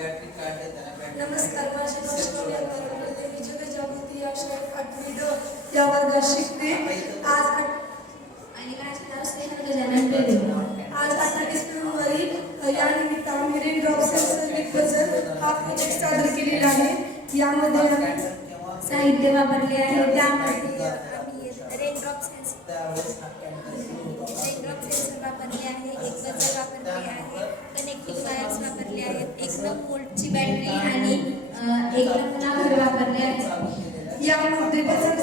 नमस्कार, माझे नाव शिवानी अंतरकर. मी जगजागृती या शाळेत 8वी ड या वर्गात शिकते. आज आणि माझे नाव स्नेहल गजानन पेरे. आज 28 फेब्रुवारी या निमित्त आम्ही रेनड्रॉप्स नैसर्गिक गझल हा प्रोजेक्ट सादर केलेला आहे. यामध्ये साहित्य वापरले आहे. त्यामध्ये आम्ही रेनड्रॉप सेन्सर वापरले आहे, एक गझल वापरली आहे, कनेक्टिंग वायर्स वापरले आहेत, 1 वोल्टची बॅटरी आणि 1 लाकूड वापरले आहे. यामध्ये गझल